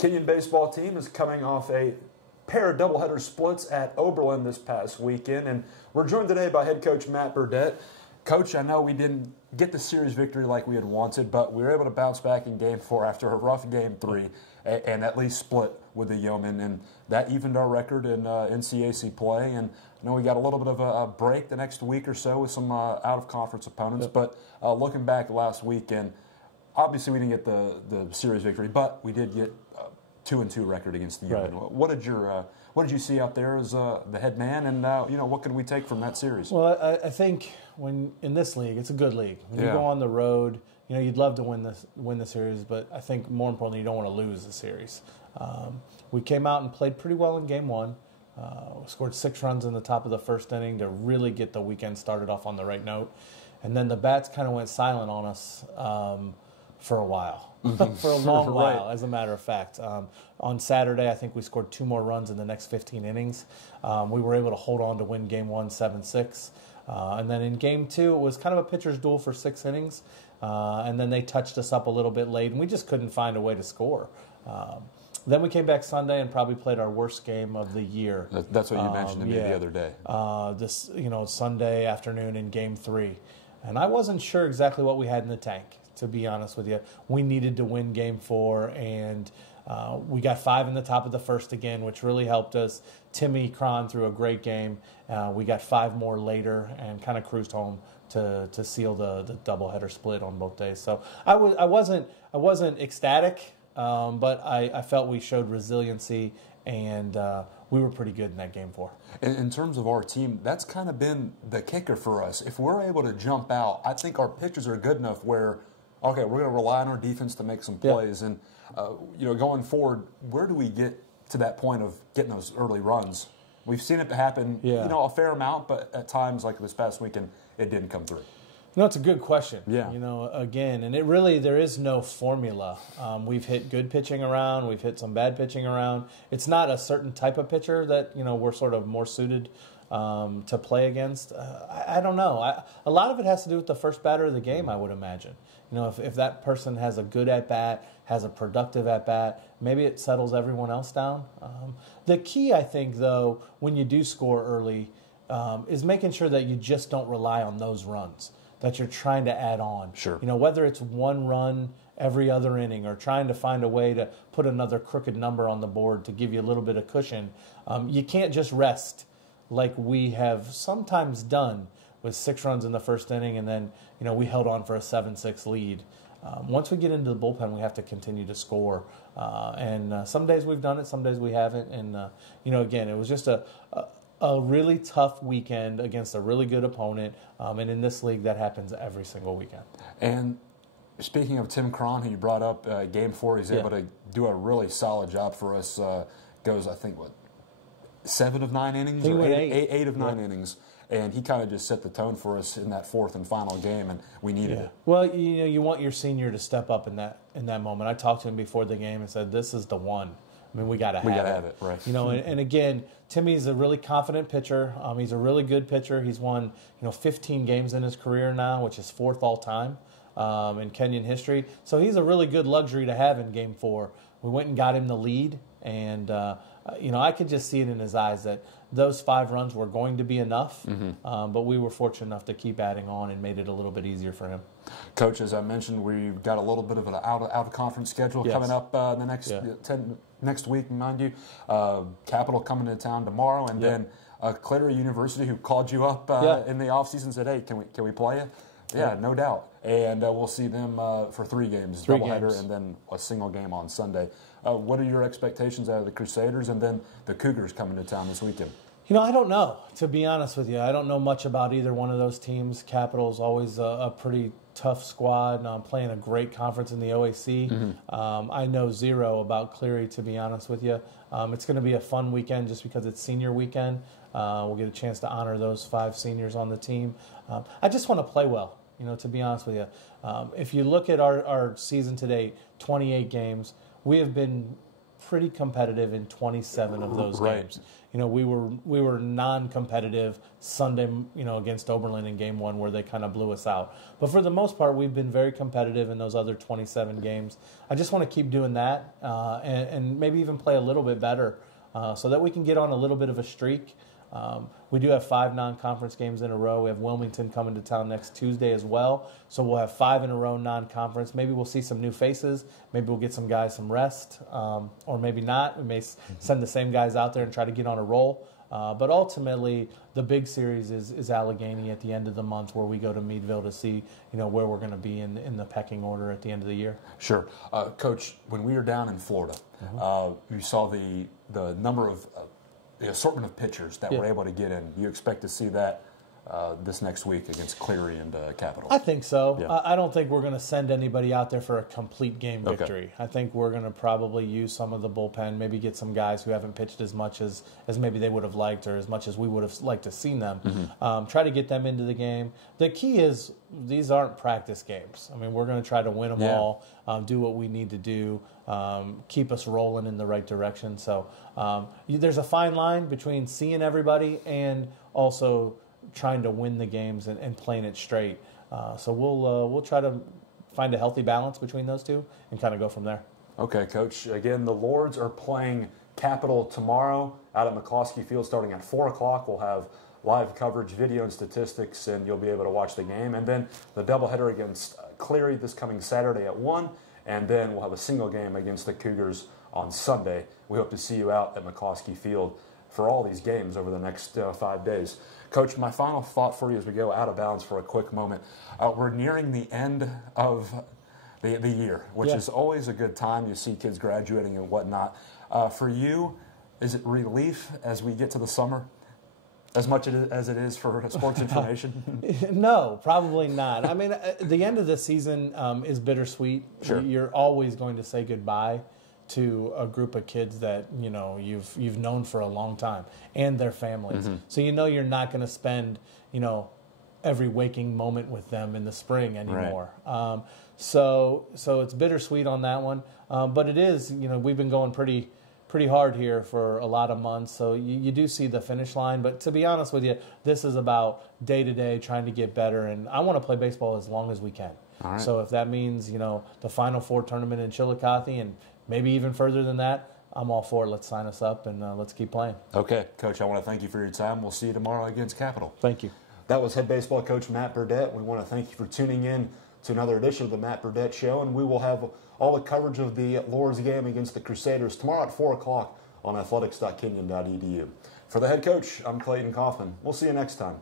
Kenyon baseball team is coming off a pair of doubleheader splits at Oberlin this past weekend, and we're joined today by head coach Matt Burdette. Coach, I know we didn't get the series victory like we had wanted, but we were able to bounce back in Game 4 after a rough Game 3 and at least split with the Yeomen, and that evened our record in NCAC play. And I know we got a little bit of a break the next week or so with some out-of-conference opponents, but looking back last weekend, obviously we didn't get the series victory, but we did get 2-2 record against the Yeomen. Right. What did you see out there as the head man, and what could we take from that series? Well, I think when in this league, it's a good league. When you go on the road, you'd love to win the series, but I think more importantly, you don't want to lose the series. We came out and played pretty well in Game 1. Scored 6 runs in the top of the first inning to really get the weekend started off on the right note, and then the bats kind of went silent on us for a while. For a long while, as a matter of fact. On Saturday, I think we scored 2 more runs in the next 15 innings. We were able to hold on to win Game 1 7-6. And then in Game 2, it was kind of a pitcher's duel for 6 innings. And then they touched us up a little bit late, and we just couldn't find a way to score. Then we came back Sunday and probably played our worst game of the year. That's what you mentioned to me the other day. This Sunday afternoon in Game 3. And I wasn't sure exactly what we had in the tank, to be honest with you. We needed to win Game 4, and we got 5 in the top of the first again, which really helped us. Timmy Cron threw a great game. We got 5 more later and kind of cruised home to seal the doubleheader split on both days. So I wasn't ecstatic, but I felt we showed resiliency, and we were pretty good in that Game 4. In terms of our team, that's kind of been the kicker for us. If we're able to jump out, I think our pitchers are good enough where, okay, we're going to rely on our defense to make some plays. And, going forward, where do we get to that point of getting those early runs? We've seen it happen, a fair amount, but at times, like this past weekend, it didn't come through. It's a good question. Yeah. Again, and there is no formula. We've hit good pitching around. We've hit some bad pitching around. It's not a certain type of pitcher that, we're sort of more suited to play against. I don't know. A lot of it has to do with the first batter of the game, I would imagine. If that person has a good at-bat, has a productive at-bat, maybe it settles everyone else down. The key, I think, though, when you do score early, is making sure that you just don't rely on those runs that you're trying to add on. Sure. Whether it's 1 run every other inning or trying to find a way to put another crooked number on the board to give you a little bit of cushion, you can't just rest like we have sometimes done with 6 runs in the first inning, and then we held on for a 7-6 lead. Once we get into the bullpen, we have to continue to score. And some days we've done it, some days we haven't. And, again, it was just a really tough weekend against a really good opponent. And in this league, that happens every single weekend. And speaking of Tim Cron, who you brought up, Game 4, he's able to do a really solid job for us. Goes, I think, 7 of 9 innings? Or 8 of 9 innings. And he kind of just set the tone for us in that 4th and final game, and we needed it. Well, you want your senior to step up in that moment. I talked to him before the game and said, "This is the one. I mean, we got to have it, right?" And again, Timmy's a really confident pitcher. He's a really good pitcher. He's won 15 games in his career now, which is 4th all time in Kenyon history. So he's a really good luxury to have in Game 4. We went and got him the lead, and I could just see it in his eyes that those 5 runs were going to be enough, but we were fortunate enough to keep adding on and made it a little bit easier for him. Coach, as I mentioned, we've got a little bit of an out-of-conference schedule coming up the next week, mind you. Capital coming to town tomorrow, and then Cleary University, who called you up in the offseason and said, "Hey, can we play you?" Yeah, no doubt. And we'll see them for 3 games, doubleheader, and then a single game on Sunday. What are your expectations out of the Crusaders and then the Cougars coming to town this weekend? I don't know, to be honest with you. I don't know much about either one of those teams. Capital's always a pretty tough squad, playing a great conference in the OAC. I know 0 about Cleary, to be honest with you. It's going to be a fun weekend just because it's senior weekend. We'll get a chance to honor those 5 seniors on the team. I just want to play well. To be honest with you. If you look at our season to date, 28 games, we have been pretty competitive in 27 of those games. we were non-competitive Sunday, against Oberlin in game 1 where they kind of blew us out. But for the most part, we've been very competitive in those other 27 games. I just want to keep doing that and maybe even play a little bit better so that we can get on a little bit of a streak. We do have 5 non-conference games in a row. We have Wilmington coming to town next Tuesday as well. So we'll have 5 in a row non-conference. Maybe we'll see some new faces. Maybe we'll get some guys some rest, or maybe not. We may send the same guys out there and try to get on a roll. But ultimately, the big series is Allegheny at the end of the month, where we go to Meadville to see where we're going to be in the pecking order at the end of the year. Sure. Coach, when we were down in Florida, you saw the number of the assortment of pitchers that we're able to get in. Do you expect to see that this next week against Cleary and Capital? I think so. Yeah. I don't think we're going to send anybody out there for a complete game victory. I think we're going to probably use some of the bullpen, maybe get some guys who haven't pitched as much as maybe they would have liked or as much as we would have liked to seen them. Try to get them into the game. The key is these aren't practice games. I mean, we're going to try to win them all, do what we need to do, keep us rolling in the right direction. So there's a fine line between seeing everybody and also trying to win the games and playing it straight. So we'll try to find a healthy balance between those two and kind of go from there. Okay, Coach. Again, the Lords are playing Capital tomorrow out at McCloskey Field starting at 4 o'clock. We'll have live coverage, video, and statistics, and you'll be able to watch the game. And then the doubleheader against Cleary this coming Saturday at 1, and then we'll have a single game against the Cougars on Sunday. We hope to see you out at McCloskey Field for all these games over the next 5 days. Coach, my final thought for you as we go out of bounds for a quick moment. We're nearing the end of the year, which is always a good time. You see kids graduating and whatnot. For you, is it relief as we get to the summer? As much as it is for sports information? No, probably not. I mean, the end of the season is bittersweet. Sure. You're always going to say goodbye to a group of kids that you've known for a long time and their families. So you're not going to spend every waking moment with them in the spring anymore. Right. So it's bittersweet on that one. But it is we've been going pretty hard here for a lot of months, so you do see the finish line. But to be honest with you, this is about day to day trying to get better, and I want to play baseball as long as we can. All right. So if that means the Final Four tournament in Chillicothe and maybe even further than that, I'm all for it. Let's sign us up and let's keep playing. Okay, Coach, I want to thank you for your time. We'll see you tomorrow against Capital. Thank you. That was head baseball coach Matt Burdette. We want to thank you for tuning in to another edition of the Matt Burdette Show, and we will have all the coverage of the Lords game against the Crusaders tomorrow at 4 o'clock on athletics.kenyon.edu. For the head coach, I'm Clayton Kaufman. We'll see you next time.